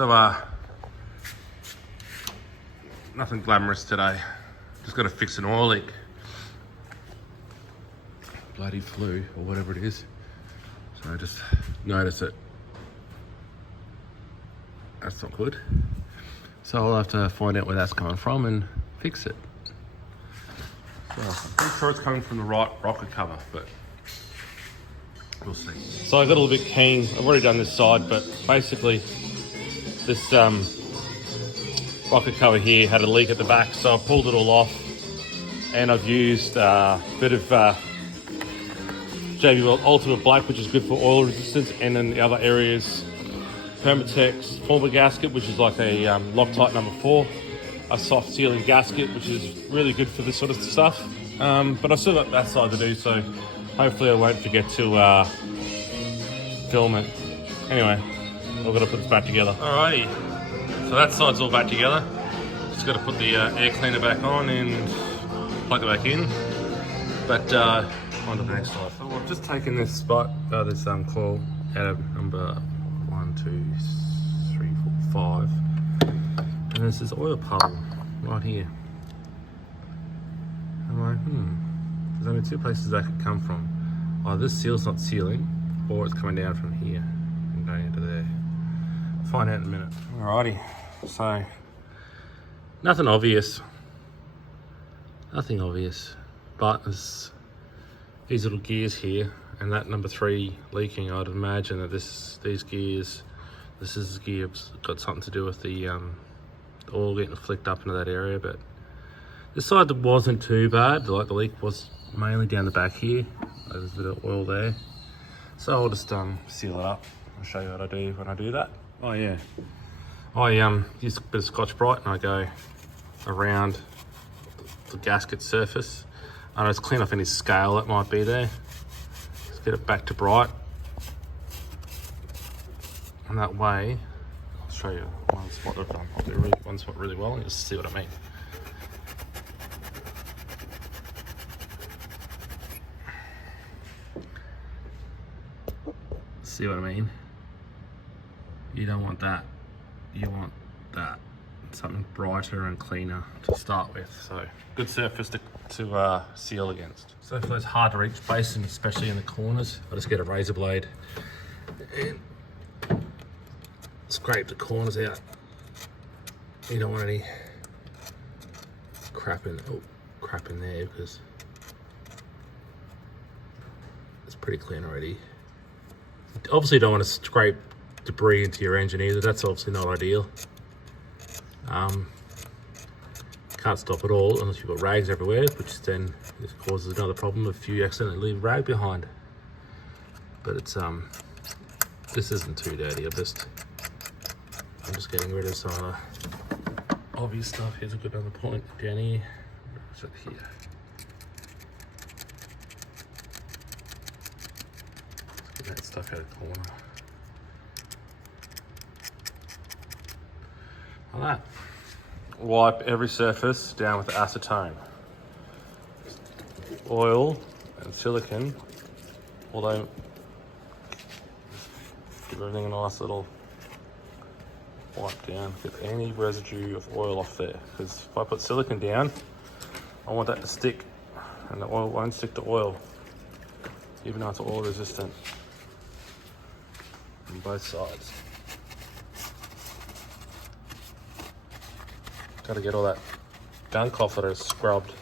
So, nothing glamorous today. Just got to fix an oil leak. Bloody flu, or whatever it is. So I just noticed it. That's not good. So I'll have to find out where that's coming from and fix it. So I'm pretty sure it's coming from the right rocker cover, but we'll see. So I got a little bit keen. I've already done this side, but basically this rocker cover here had a leak at the back, so I pulled it all off, and I've used a bit of JB Ultimate Black, which is good for oil resistance, and in the other areas, Permatex former gasket, which is like a Loctite number 4, a soft sealing gasket, which is really good for this sort of stuff. But I've still got that side to do, so hopefully I won't forget to film it. Anyway, I've got to put this back together. Alrighty, so that side's all back together. Just got to put the air cleaner back on and plug it back in. But on to the next side. So I've just taken this this coil out of number 1, 2, 3, 4, 5, and there's this oil puddle right here. I'm like, there's only 2 places that could come from. Either this seal's not sealing, or it's coming down from here and going into there. Find out in a minute. Alrighty, so nothing obvious, but there's these little gears here, and that number 3 leaking. I'd imagine that these gears, this is the gear, got something to do with the oil getting flicked up into that area. But this side wasn't too bad. Like, the leak was mainly down the back here. There's a bit of oil there, so I'll just seal it up. I'll show you what I do when I do that. Oh yeah, I use a bit of Scotch-Brite and I go around the gasket surface. I just clean off any scale that might be there. Just get it back to bright, and that way, I'll show you one spot that I'll do one spot really well, and you'll see what I mean. See what I mean? You don't want that. You want that. Something brighter and cleaner to start with. So good surface to seal against. So for those hard to reach spaces, especially in the corners, I just get a razor blade and scrape the corners out. You don't want any crap in there, because it's pretty clean already. Obviously you don't want to scrape debris into your engine either. That's obviously not ideal. Can't stop it all unless you've got rags everywhere, which then causes another problem if you accidentally leave rag behind. But it's this isn't too dirty. I'm just getting rid of some of the obvious stuff. Here's a good other point down here. What's up here? Let's get that stuff out of the corner. Like that. Wipe every surface down with acetone. Oil and silicone, although give everything a nice little wipe down, get any residue of oil off there, because if I put silicone down, I want that to stick, and the oil won't stick to oil, even though it's oil resistant on both sides. Got to get all that gunk off that is scrubbed.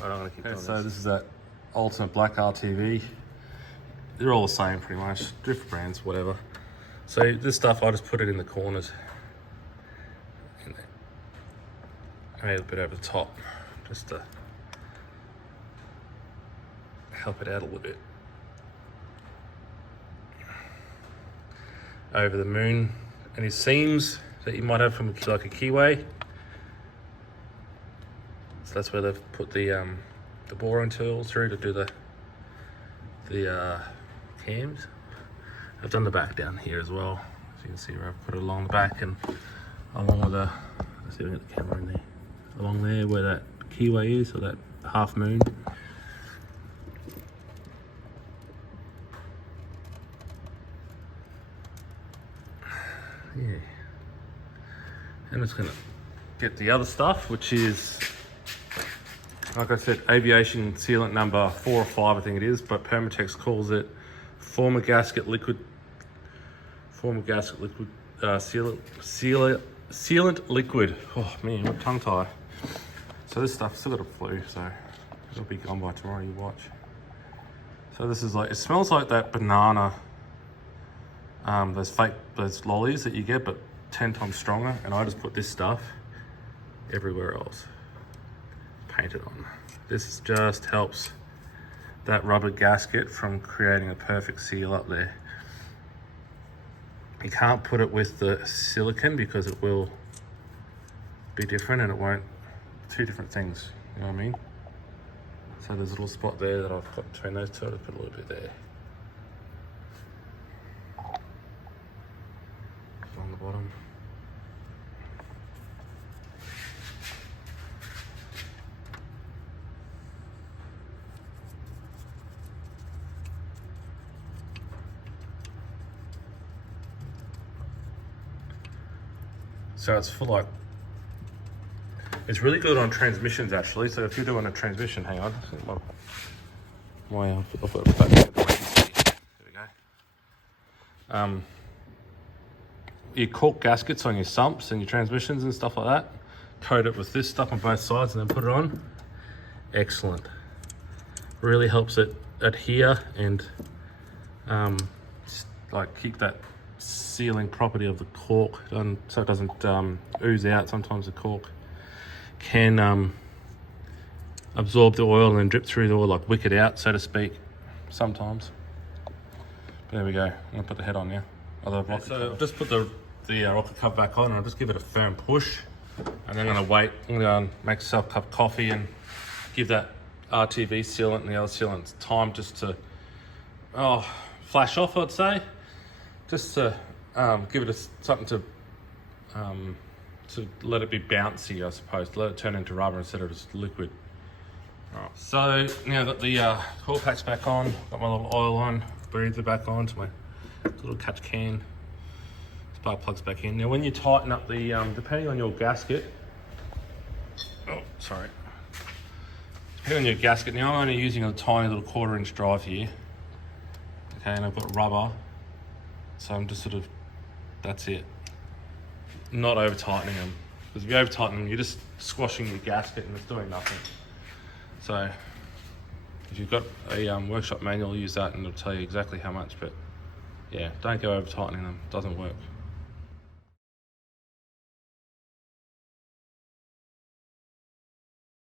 Right, I'm gonna keep going. So this is that Ultimate Black RTV. They're all the same pretty much, different brands, whatever. So this stuff, I just put it in the corners. I made a bit over the top, just to help it out a little bit. Over the moon, any seams that you might have from like a keyway. So that's where they've put the boring tool through to do the cams. I've done the back down here as well. As you can see where I've put it along the back and along with the, let's see if I get the camera in there. Along there where that keyway is, or that half moon. Yeah. And it's gonna get the other stuff, which is, like I said, aviation sealant number 4 or 5, I think it is, but Permatex calls it former gasket liquid sealant liquid. Oh man, what tongue tie. So this stuff's still got a flu, so it'll be gone by tomorrow, you watch. So this is like, it smells like that banana, those lollies that you get, but 10 times stronger. And I just put this stuff everywhere else, paint it on. This just helps that rubber gasket from creating a perfect seal up there. You can't put it with the silicone because it will be different and it won't, two different things, you know what I mean? So there's a little spot there that I've put between those two, I'll put a little bit there. On the bottom. So it's for like, it's really good on transmissions actually. So if you're doing a transmission, hang on, I'll put it back there. There we go. Your cork gaskets on your sumps and your transmissions and stuff like that, coat it with this stuff on both sides and then put it on. Excellent. Really helps it adhere and like keep that sealing property of the cork so it doesn't ooze out. Sometimes the cork can absorb the oil and then drip through the oil, like wick it out, so to speak, sometimes. But there we go. I'm gonna put the head on now. So I've just put the rocket cover back on and I'll just give it a firm push and then I'm gonna wait. I'm gonna go and make myself a cup of coffee and give that RTV sealant and the other sealant time just to flash off, I'd say. Just to give it something to let it be bouncy, I suppose, to let it turn into rubber instead of just liquid. Right. So now I've got the coil patch back on, got my little oil on, breather back on to my little catch can, spark plugs back in. Now when you tighten up the, depending on your gasket, depending on your gasket, now I'm only using a tiny little 1/4-inch drive here, okay, and I've got rubber, so I'm just sort of, that's it. Not over tightening them, because if you over tighten them, you're just squashing your gasket and it's doing nothing. So if you've got a workshop manual, use that and it'll tell you exactly how much, but yeah, don't go over tightening them, it doesn't work.